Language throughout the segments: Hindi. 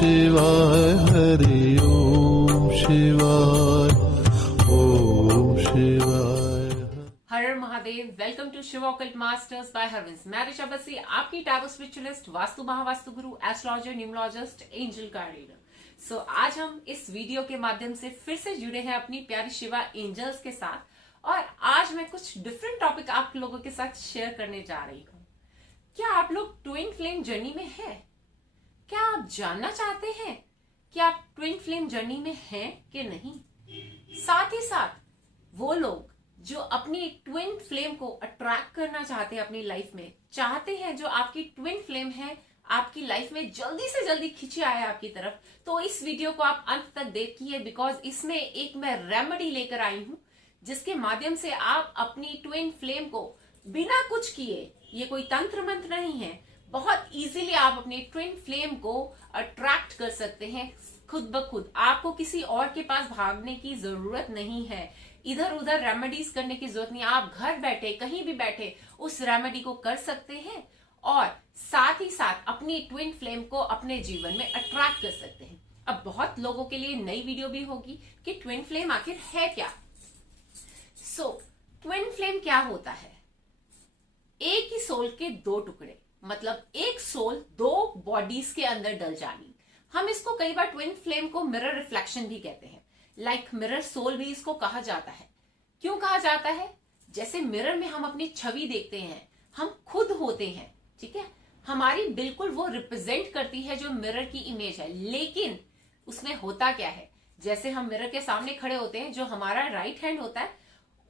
शिवाय हरि ओम शिवाय ओम शिवाय। हर हर Mahadev. Welcome to Shiv occult masters by हरविंस। मैं ऋषा बस्सी, आपकी tarot spiritualist, vastu Mahavastu guru, astrologer, numerologist, angel card reader. So आज हम इस वीडियो के माध्यम से फिर से जुड़े हैं अपनी प्यारी शिवा एंजल्स के साथ, और आज मैं कुछ डिफरेंट टॉपिक आप लोगों के साथ शेयर करने जा रही हूँ। क्या आप लोग ट्विन फ्लेम जर्नी में हैं? क्या आप जानना चाहते हैं कि आप ट्विन फ्लेम जर्नी में हैं कि नहीं? साथ ही साथ वो लोग जो अपनी ट्विन फ्लेम को अट्रैक्ट करना चाहते हैं अपनी लाइफ में, चाहते हैं जो आपकी ट्विन फ्लेम है आपकी लाइफ में जल्दी से जल्दी खींचे आए आपकी तरफ, तो इस वीडियो को आप अंत तक देखिए, बिकॉज इसमें एक मैं रेमेडी लेकर आई हूं जिसके माध्यम से आप अपनी ट्विन फ्लेम को बिना कुछ किए, ये कोई तंत्र मंत्र नहीं है, बहुत इजीली आप अपनी ट्विन फ्लेम को अट्रैक्ट कर सकते हैं खुद ब खुद। आपको किसी और के पास भागने की जरूरत नहीं है, इधर उधर रेमेडीज करने की जरूरत नहीं। आप घर बैठे कहीं भी बैठे उस रेमेडी को कर सकते हैं और साथ ही साथ अपनी ट्विन फ्लेम को अपने जीवन में अट्रैक्ट कर सकते हैं। अब बहुत लोगों के लिए नई वीडियो भी होगी कि ट्विन फ्लेम आखिर है क्या। ट्विन फ्लेम क्या होता है? एक ही सोल के दो टुकड़े, मतलब एक सोल दो बॉडीज के अंदर डल जानी। हम इसको कई बार ट्विन फ्लेम को मिरर रिफ्लेक्शन भी कहते हैं, लाइक मिरर सोल भी इसको कहा जाता है। क्यों कहा जाता है? जैसे मिरर में हम अपनी छवि देखते हैं, हम खुद होते हैं, ठीक है, हमारी बिल्कुल वो रिप्रेजेंट करती है जो मिरर की इमेज है। लेकिन उसमें होता क्या है, जैसे हम मिरर के सामने खड़े होते हैं, जो हमारा राइट हैंड होता है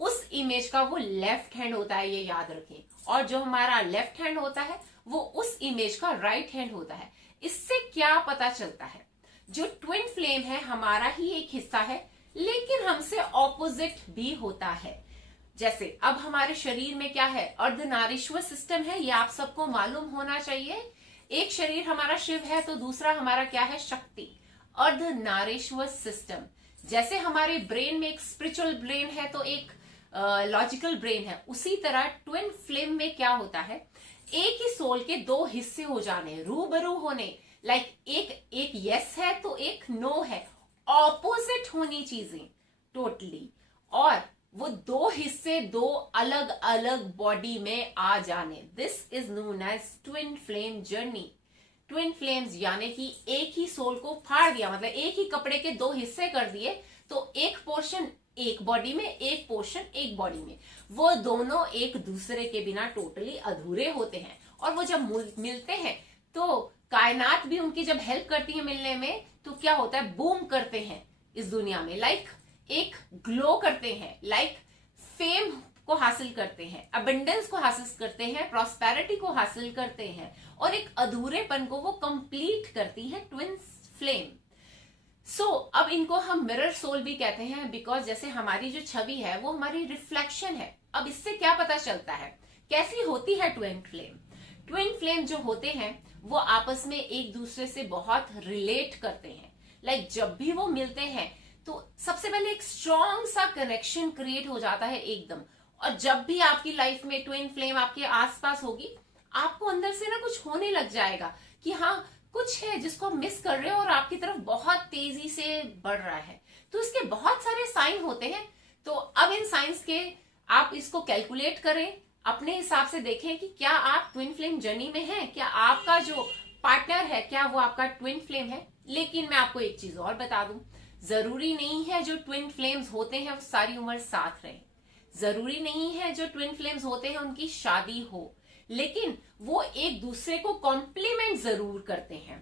उस इमेज का वो लेफ्ट हैंड होता है, ये याद रखें, और जो हमारा लेफ्ट हैंड होता है वो उस इमेज का राइट हैंड होता है। इससे क्या पता चलता है, जो ट्विन फ्लेम है हमारा ही एक हिस्सा है, लेकिन हमसे ऑपोजिट भी होता है। जैसे अब हमारे शरीर में क्या है, अर्धनारीश्वर सिस्टम है, ये आप सबको मालूम होना चाहिए। एक शरीर हमारा शिव है तो दूसरा हमारा क्या है, शक्ति, अर्धनारीश्वर सिस्टम। जैसे हमारे ब्रेन में एक स्पिरिचुअल ब्रेन है तो एक लॉजिकल ब्रेन है, उसी तरह ट्विन फ्लेम में क्या होता है, एक ही सोल के दो हिस्से हो जाने, रूबरू होने, लाइक एक यस है तो एक नो है, ऑपोजिट होनी चीजें टोटली, और वो दो हिस्से दो अलग अलग बॉडी में आ जाने। This is known as twin flame journey. Twin flames यानी कि एक ही सोल को फाड़ दिया, मतलब एक ही कपड़े के दो हिस्से कर दिए, तो एक पोर्शन एक बॉडी में, एक पोर्शन एक बॉडी में, वो दोनों एक दूसरे के बिना टोटली अधूरे होते हैं। और वो जब मिलते हैं तो कायनात भी उनकी जब हेल्प करती है मिलने में, तो क्या होता है, बूम करते हैं इस दुनिया में, लाइक एक ग्लो करते हैं, लाइक फेम को हासिल करते हैं, अबंडेंस को हासिल करते हैं, प्रॉस्पेरिटी को हासिल करते हैं, और एक अधूरेपन को वो कंप्लीट करती है ट्विन फ्लेम। अब इनको हम मिरर सोल भी कहते हैं, बिकॉज जैसे हमारी जो छवि है वो हमारी रिफ्लेक्शन है। अब इससे क्या पता चलता है, कैसी होती है ट्विन फ्लेम? ट्विन फ्लेम जो होते हैं वो आपस में एक दूसरे से बहुत रिलेट करते हैं, लाइक जब भी वो मिलते हैं तो सबसे पहले एक स्ट्रॉन्ग सा कनेक्शन क्रिएट हो जाता है एकदम। और जब भी आपकी लाइफ में ट्विन फ्लेम आपके आसपास होगी, आपको अंदर से ना कुछ होने लग जाएगा कि हाँ कुछ है जिसको आप मिस कर रहे हो और आपकी तरफ बहुत तेजी से बढ़ रहा है। तो इसके बहुत सारे साइन होते हैं। तो अब इन साइंस के आप इसको कैलकुलेट करें, अपने हिसाब से देखें कि क्या आप ट्विन फ्लेम जर्नी में हैं, क्या आपका जो पार्टनर है क्या वो आपका ट्विन फ्लेम है। लेकिन मैं आपको एक चीज और बता दूं, जरूरी नहीं है जो ट्विन फ्लेम्स होते हैं वो सारी उम्र साथ रहें, जरूरी नहीं है जो ट्विन फ्लेम्स होते हैं उनकी शादी हो, लेकिन वो एक दूसरे को कॉम्प्लीमेंट जरूर करते हैं,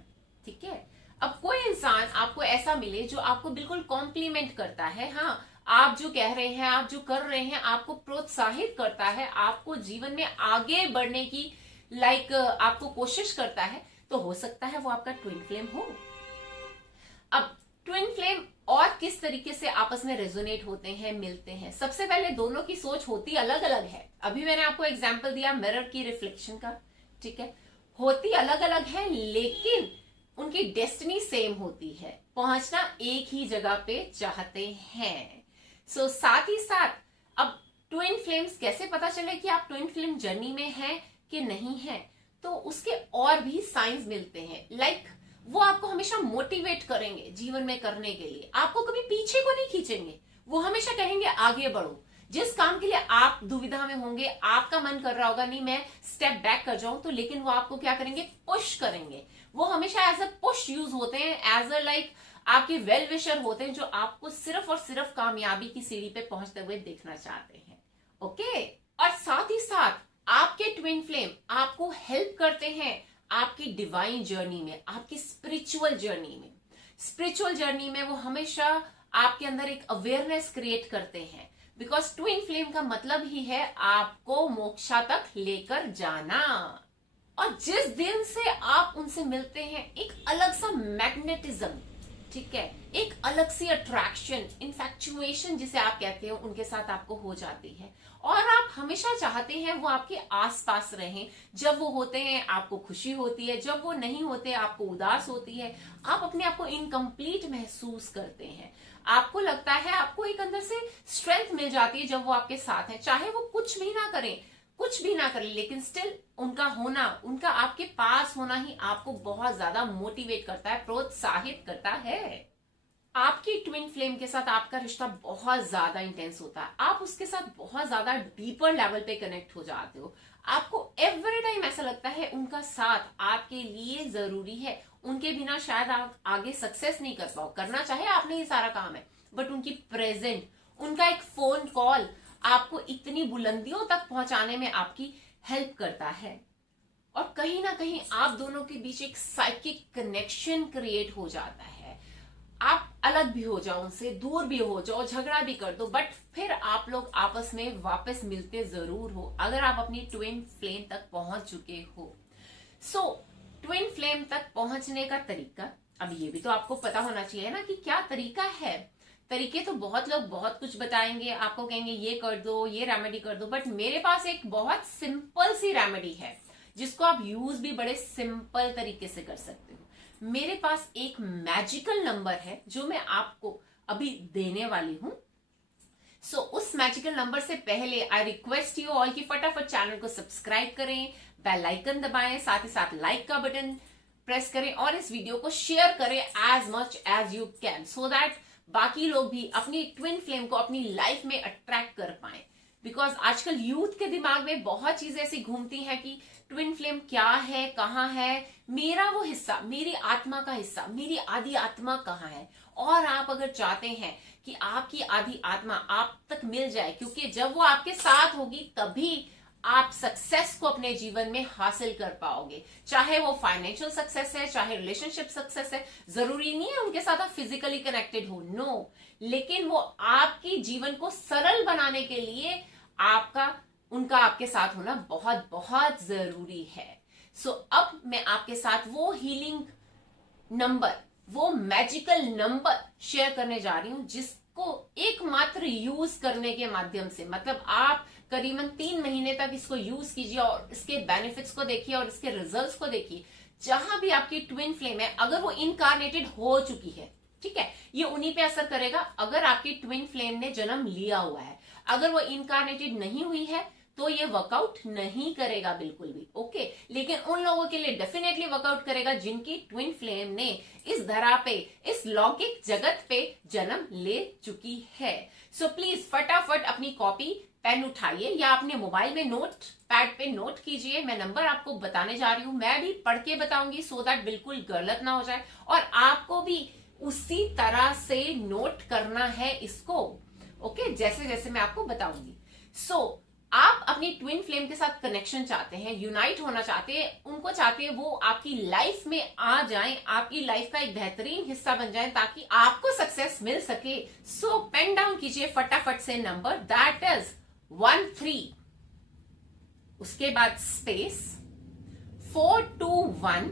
ठीक है। अब कोई इंसान आपको ऐसा मिले जो आपको बिल्कुल कॉम्प्लीमेंट करता है, हाँ आप जो कह रहे हैं, आप जो कर रहे हैं, आपको प्रोत्साहित करता है, आपको जीवन में आगे बढ़ने की आपको कोशिश करता है, तो हो सकता है वो आपका ट्विन फ्लेम हो। अब ट्विन फ्लेम और किस तरीके से आपस में रेजोनेट होते हैं, मिलते हैं? सबसे पहले दोनों की सोच होती अलग अलग है। अभी मैंने आपको एग्जांपल दिया मिरर की रिफ्लेक्शन का, ठीक है, होती अलग अलग है, लेकिन उनकी डेस्टिनी सेम होती है, पहुंचना एक ही जगह पे चाहते हैं। साथ ही साथ अब ट्विन फ्लेम्स कैसे पता चले कि आप ट्विन फ्लेम जर्नी में हैं कि नहीं है, तो उसके और भी साइंस मिलते हैं, लाइक वो आपको हमेशा मोटिवेट करेंगे जीवन में करने के लिए, आपको कभी पीछे को नहीं खींचेंगे, वो हमेशा कहेंगे आगे बढ़ो। जिस काम के लिए आप दुविधा में होंगे, आपका मन कर रहा होगा नहीं मैं स्टेप बैक कर जाऊं, तो लेकिन वो आपको क्या करेंगे, पुश करेंगे। वो हमेशा एज अ पुश यूज होते हैं, एज अ लाइक आपके वेल विशर होते हैं, जो आपको सिर्फ और सिर्फ कामयाबी की सीढ़ी पे पहुंचते हुए देखना चाहते हैं। ओके, और साथ ही साथ आपके ट्विन फ्लेम आपको हेल्प करते हैं आपकी डिवाइन जर्नी में, आपकी स्पिरिचुअल जर्नी में। स्पिरिचुअल जर्नी में वो हमेशा आपके अंदर एक अवेयरनेस क्रिएट करते हैं, बिकॉज ट्विन फ्लेम का मतलब ही है आपको मोक्षा तक लेकर जाना। और जिस दिन से आप उनसे मिलते हैं, एक अलग सा मैग्नेटिज्म, ठीक है, एक अलग सी अट्रैक्शन, इन्फैक्चुएशन जिसे आप कहते हो, उनके साथ आपको हो जाती है। और आप हमेशा चाहते हैं वो आपके आसपास रहें। जब वो होते हैं आपको खुशी होती है, जब वो नहीं होते आपको उदास होती है, आप अपने आप को इनकम्प्लीट महसूस करते हैं। आपको लगता है, आपको एक अंदर से स्ट्रेंथ मिल जाती है जब वो आपके साथ है, चाहे वो कुछ भी ना करें, कुछ भी ना करें, लेकिन स्टिल उनका होना, उनका आपके पास होना ही आपको बहुत ज्यादा मोटिवेट करता है, प्रोत्साहित करता है। आपकी ट्विन फ्लेम के साथ आपका रिश्ता बहुत ज्यादा इंटेंस होता है, आप उसके साथ बहुत ज्यादा डीपर लेवल पे कनेक्ट हो जाते हो। आपको एवरी टाइम ऐसा लगता है उनका साथ आपके लिए जरूरी है, उनके बिना शायद आप आगे सक्सेस नहीं कर पाओ, करना चाहे आपने ये सारा काम है, बट उनकी प्रेजेंट, उनका एक फोन कॉल आपको इतनी बुलंदियों तक पहुंचाने में आपकी हेल्प करता है। और कहीं ना कहीं आप दोनों के बीच एक साइकिक कनेक्शन क्रिएट हो जाता है। आप अलग भी हो जाओ उनसे, दूर भी हो जाओ, झगड़ा भी कर दो, बट फिर आप लोग आपस में वापस मिलते जरूर हो, अगर आप अपनी ट्विन फ्लेम तक पहुंच चुके हो। सो ट्विन फ्लेम तक पहुंचने का तरीका, अब ये भी तो आपको पता होना चाहिए ना कि क्या तरीका है। तरीके तो बहुत लोग बहुत कुछ बताएंगे, आपको कहेंगे ये कर दो, ये रेमेडी कर दो, बट मेरे पास एक बहुत सिंपल सी रेमेडी है जिसको आप यूज भी बड़े सिंपल तरीके से कर सकते हो। मेरे पास एक मैजिकल नंबर है जो मैं आपको अभी देने वाली हूं। सो उस मैजिकल नंबर से पहले आई रिक्वेस्ट यू ऑल कि फटाफट चैनल को सब्सक्राइब करें, बेल आइकन दबाएं, साथ ही साथ लाइक का बटन प्रेस करें और इस वीडियो को शेयर करें as much as you can, so that बाकी लोग भी अपनी ट्विन फ्लेम को अपनी लाइफ में अट्रैक्ट कर पाए। बिकॉज आजकल यूथ के दिमाग में बहुत चीजें ऐसी घूमती हैं कि ट्विन फ्लेम क्या है, कहाँ है, मेरा वो हिस्सा, मेरी आत्मा का हिस्सा, मेरी आधी आत्मा कहाँ है। और आप अगर चाहते हैं कि आपकी आधी आत्मा आप तक मिल जाए, क्योंकि जब वो आपके साथ होगी तभी आप सक्सेस को अपने जीवन में हासिल कर पाओगे। चाहे वो फाइनेंशियल सक्सेस है, चाहे रिलेशनशिप सक्सेस है, जरूरी नहीं है उनके साथ आप फिजिकली कनेक्टेड हो, नो, लेकिन वो आपकी जीवन को सरल बनाने के लिए उनका आपके साथ होना बहुत बहुत जरूरी है। सो अब मैं आपके साथ वो हीलिंग नंबर, वो मैजिकल नंबर शेयर करने जा रही हूं, जिसको एकमात्र यूज करने के माध्यम से, मतलब आप करीबन 3 महीने तक इसको यूज कीजिए और इसके बेनिफिट्स को देखिए और इसके रिजल्ट्स को देखिए। जहां भी आपकी ट्विन फ्लेम है, अगर वो इनकारनेटेड हो चुकी है, ठीक है, ये उन्हीं पे असर करेगा अगर आपकी ट्विन फ्लेम ने जन्म लिया हुआ है। अगर वो इनकारनेटेड नहीं हुई है तो ये वर्कआउट नहीं करेगा बिल्कुल भी, ओके। लेकिन उन लोगों के लिए डेफिनेटली वर्कआउट करेगा जिनकी ट्विन फ्लेम ने इस धरा पे, इस लौकिक जगत पे जन्म ले चुकी है। सो प्लीज फटाफट अपनी कॉपी पेन उठाइए या अपने मोबाइल में नोट पैड पे नोट कीजिए। मैं नंबर आपको बताने जा रही हूं, मैं भी पढ़ के बताऊंगी सो दैट बिल्कुल गलत ना हो जाए, और आपको भी उसी तरह से नोट करना है इसको, ओके, जैसे जैसे मैं आपको बताऊंगी। सो आप अपनी ट्विन फ्लेम के साथ कनेक्शन चाहते हैं, यूनाइट होना चाहते हैं, उनको चाहते हैं वो आपकी लाइफ में आ जाएं, आपकी लाइफ का एक बेहतरीन हिस्सा बन जाएं ताकि आपको सक्सेस मिल सके। सो पेन डाउन कीजिए फटाफट से नंबर, दैट इज 13, उसके बाद स्पेस 421,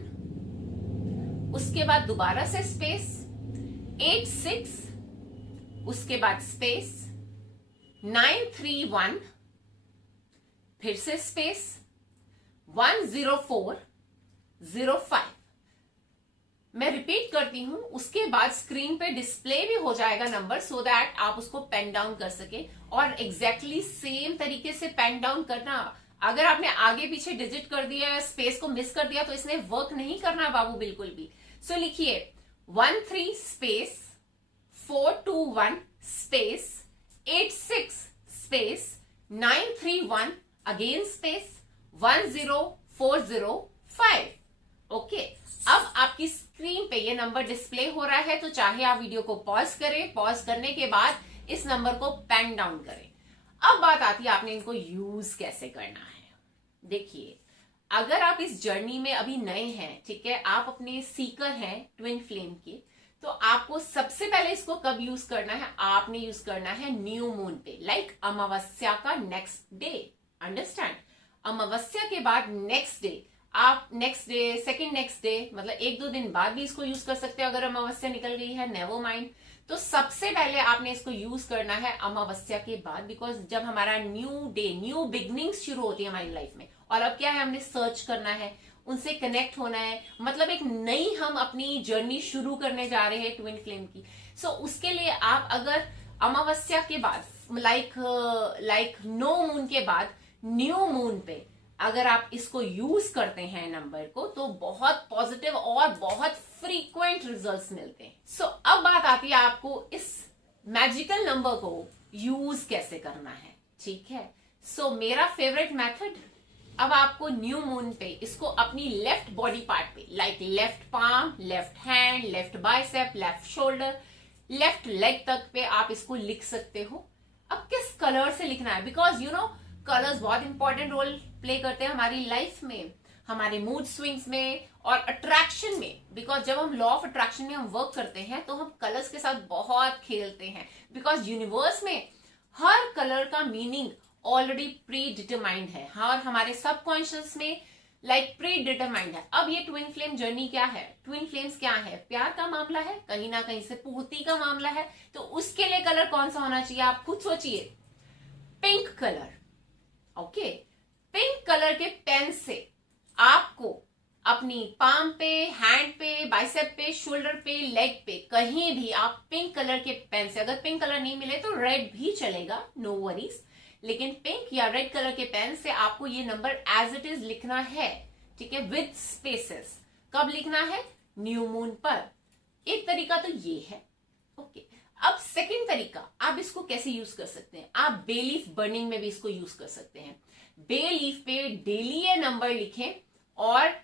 उसके बाद दोबारा से स्पेस 86, उसके बाद स्पेस 931, फिर से स्पेस 10405। मैं रिपीट करती हूं, उसके बाद स्क्रीन पे डिस्प्ले भी हो जाएगा नंबर, सो दैट आप उसको पेन डाउन कर सके। और एग्जैक्टली सेम तरीके से पेन डाउन करना। अगर आपने आगे पीछे डिजिट कर दिया, स्पेस को मिस कर दिया, तो इसने वर्क नहीं करना बाबू, बिल्कुल भी। सो लिखिए 13 space 421 space 86 space 931 again space 10405। Okay, अब आपकी स्क्रीन पे ये नंबर डिस्प्ले हो रहा है, तो चाहे आप वीडियो को पॉज करें, पॉज करने के बाद इस नंबर को पेन डाउन करें। अब बात आती है आपने इनको यूज कैसे करना है। देखिए, अगर आप इस जर्नी में अभी नए हैं, ठीक है, आप अपने सीकर हैं ट्विन फ्लेम के, तो आपको सबसे पहले इसको कब यूज करना है? आपने यूज करना है न्यू मून पे, लाइक अमावस्या का नेक्स्ट डे। अंडरस्टैंड? अमावस्या के बाद नेक्स्ट डे, आप next day, second next day, मतलब 1-2 दिन बाद भी इसको यूज कर सकते हो अगर अमावस्या निकल गई है, नेवर माइंड। तो सबसे पहले आपने इसको यूज करना है अमावस्या के बाद, बिकॉज जब हमारा न्यू डे, न्यू बिगनिंग शुरू होती है हमारी लाइफ में, और अब क्या है, हमने सर्च करना है, उनसे कनेक्ट होना है, मतलब एक नई हम अपनी जर्नी शुरू करने जा रहे हैं ट्विन फ्लेम की। सो उसके लिए आप अगर अमावस्या के बाद, लाइक नो मून के बाद न्यू मून पे अगर आप इसको यूज करते हैं नंबर को, तो बहुत पॉजिटिव और बहुत फ्रीक्वेंट रिजल्ट्स मिलते हैं। सो अब बात आती है आपको इस मैजिकल नंबर को यूज कैसे करना है, ठीक है। सो मेरा फेवरेट मेथड, अब आपको न्यू मून पे इसको अपनी लेफ्ट बॉडी पार्ट पे, like left palm, left hand, left bicep, left shoulder, left leg तक पे आप इसको लिख सकते हो। अब किस कलर से लिखना है, बिकॉज यू नो कलर्स बहुत इंपॉर्टेंट रोल प्ले करते हैं हमारी लाइफ में, हमारे मूड स्विंग्स में और अट्रैक्शन में। बिकॉज जब हम लॉ ऑफ अट्रैक्शन में हम वर्क करते हैं तो हम कलर्स के साथ बहुत खेलते हैं, बिकॉज यूनिवर्स में हर कलर का मीनिंग ऑलरेडी प्री डिटरमाइंड है, और हमारे सबकॉन्शियस में लाइक प्री डिटरमाइंड है। अब ये ट्विन फ्लेम जर्नी क्या है, ट्विन फ्लेम्स क्या है, प्यार का मामला है, कहीं ना कहीं से पूर्ति का मामला है। तो उसके लिए कलर कौन सा होना चाहिए, आप खुद सोचिए, pink colour. Okay, pink colour के पेन से आपको अपनी पाम पे, हैंड पे, बाइसेप पे, शोल्डर पे, लेग पे, कहीं भी आप पिंक कलर के पेन से, अगर पिंक कलर नहीं मिले तो रेड भी चलेगा, नो वरीज, लेकिन पिंक या रेड कलर के पेन से आपको ये नंबर एज इट इज लिखना है, ठीक है, विद स्पेसेस। कब लिखना है? न्यू मून पर। एक तरीका तो ये है। ओके, अब सेकंड तरीका, आप इसको कैसे यूज कर सकते हैं, आप बे लीफ बर्निंग में भी इसको यूज कर सकते हैं। बे लीफ पे डेली ये नंबर लिखें और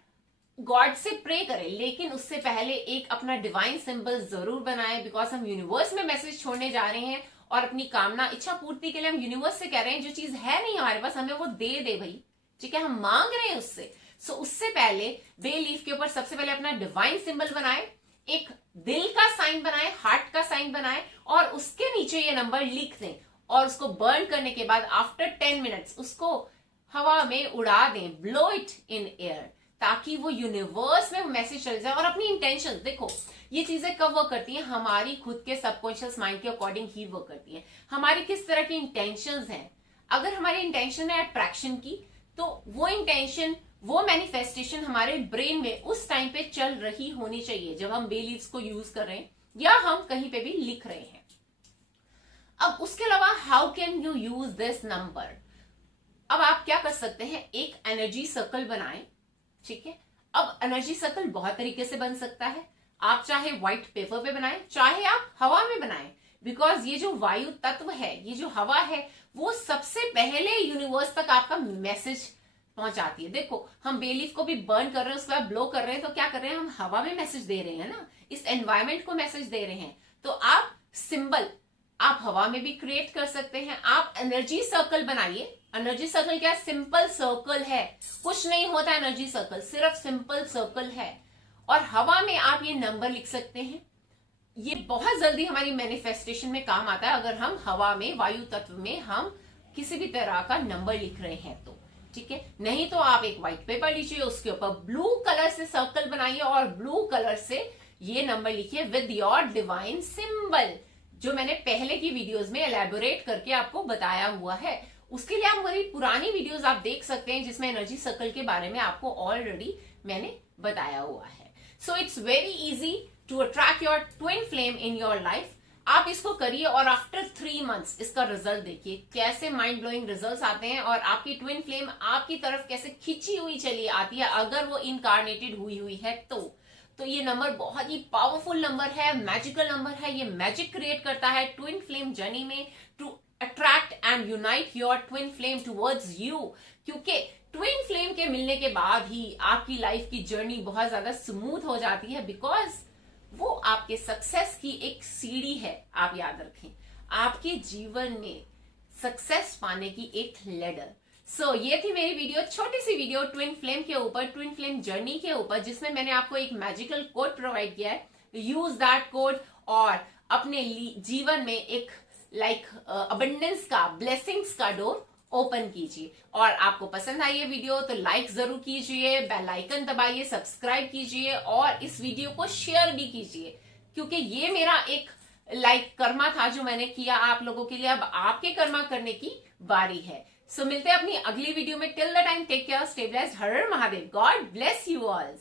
गॉड से प्रे करें, लेकिन उससे पहले एक अपना डिवाइन सिंबल जरूर बनाएं, बिकॉज हम यूनिवर्स में मैसेज छोड़ने जा रहे हैं और अपनी कामना, इच्छा पूर्ति के लिए हम यूनिवर्स से कह रहे हैं जो चीज है नहीं हमारे पास, हमें वो दे दे भाई, ठीक है, हम मांग रहे हैं उससे। सो उससे पहले बे लीफ के ऊपर सबसे पहले अपना डिवाइन सिंबल बनाए, एक दिल का साइन बनाए, हार्ट का साइन बनाए, और उसके नीचे ये नंबर लिख दें, और उसको बर्न करने के बाद आफ्टर 10 मिनट्स उसको हवा में उड़ा दें, ब्लो इट इन एयर, ताकि वो यूनिवर्स में मैसेज चल जाए। और अपनी इंटेंशन देखो, ये चीजें कब वर्क करती हैं, हमारी खुद के सबकॉन्शियस माइंड के अकॉर्डिंग ही वर्क करती हैं। हमारी किस तरह की इंटेंशंस हैं, अगर हमारी इंटेंशन है अट्रैक्शन की, तो वो इंटेंशन, वो मैनिफेस्टेशन हमारे ब्रेन में उस टाइम पे चल रही होनी चाहिए जब हम बे लीव्स को यूज कर रहे हैं या हम कहीं पे भी लिख रहे हैं। अब उसके अलावा how can you use this number, अब आप क्या कर सकते हैं, एक एनर्जी सर्कल बनाएं, ठीक है। अब एनर्जी सर्कल बहुत तरीके से बन सकता है, आप चाहे व्हाइट पेपर पे बनाएं, चाहे आप हवा में बनाएं, बिकॉज ये जो वायु तत्व है, ये जो हवा है, वो सबसे पहले यूनिवर्स तक आपका मैसेज पहुंचाती है। देखो, हम बे लीफ को भी बर्न कर रहे हैं, उसके बाद ब्लो कर रहे हैं, तो क्या कर रहे हैं, हम हवा में मैसेज दे रहे हैं ना, इस एनवायरमेंट को मैसेज दे रहे हैं। तो आप सिंबल आप हवा में भी क्रिएट कर सकते हैं, आप एनर्जी सर्कल बनाइए। एनर्जी सर्कल क्या, सिंपल सर्कल है, कुछ नहीं होता एनर्जी सर्कल, सिर्फ सिंपल सर्कल है, और हवा में आप ये नंबर लिख सकते हैं। ये बहुत जल्दी हमारी मैनिफेस्टेशन में काम आता है अगर हम हवा में, वायु तत्व में हम किसी भी तरह का नंबर लिख रहे हैं तो, ठीक है। नहीं तो आप एक व्हाइट पेपर लीजिए, उसके ऊपर ब्लू कलर से सर्कल बनाइए और ब्लू कलर से ये नंबर लिखिए विद योर डिवाइन सिंबल, जो मैंने पहले की वीडियोस में एलैबोरेट करके आपको बताया हुआ है। उसके लिए आप मेरी पुरानी वीडियोस आप देख सकते हैं, जिसमें एनर्जी सर्कल के बारे में आपको ऑलरेडी मैंने बताया हुआ है। So it's very easy to attract your twin flame in your life. आप इसको करिए और आफ्टर 3 मंथ्स इसका रिजल्ट देखिए, कैसे माइंड ब्लोइंग रिजल्ट्स आते हैं, और आपकी ट्विन फ्लेम आपकी तरफ कैसे खिंची हुई चली आती है अगर वो इनकारनेटेड हुई है तो। तो ये नंबर बहुत ही पावरफुल नंबर है, मैजिकल नंबर है। ये मैजिक क्रिएट करता है ट्विन फ्लेम जर्नी में, to attract and unite your twin flame towards you. क्योंकि ट्विन फ्लेम के मिलने के बाद ही आपकी लाइफ की जर्नी बहुत ज्यादा स्मूथ हो जाती है, बिकॉज वो आपके सक्सेस की एक सीढ़ी है। आप याद रखें, आपके जीवन में सक्सेस पाने की एक लेडर। सो ये थी मेरी वीडियो, छोटी सी वीडियो ट्विन फ्लेम के ऊपर, ट्विन फ्लेम जर्नी के ऊपर, जिसमें मैंने आपको एक मैजिकल कोड प्रोवाइड किया है। यूज दैट कोड और अपने जीवन में एक अबंडेंस का, ब्लेसिंग्स का डोर ओपन कीजिए। और आपको पसंद आई ये वीडियो तो लाइक जरूर कीजिए, बेल आइकन दबाइए, सब्सक्राइब कीजिए और इस वीडियो को शेयर भी कीजिए, क्योंकि ये मेरा एक कर्मा था जो मैंने किया आप लोगों के लिए। अब आपके कर्मा करने की बारी है। सो मिलते हैं अपनी अगली वीडियो में। Till the time take care, stay blessed, Har her Mahadev, god bless you all.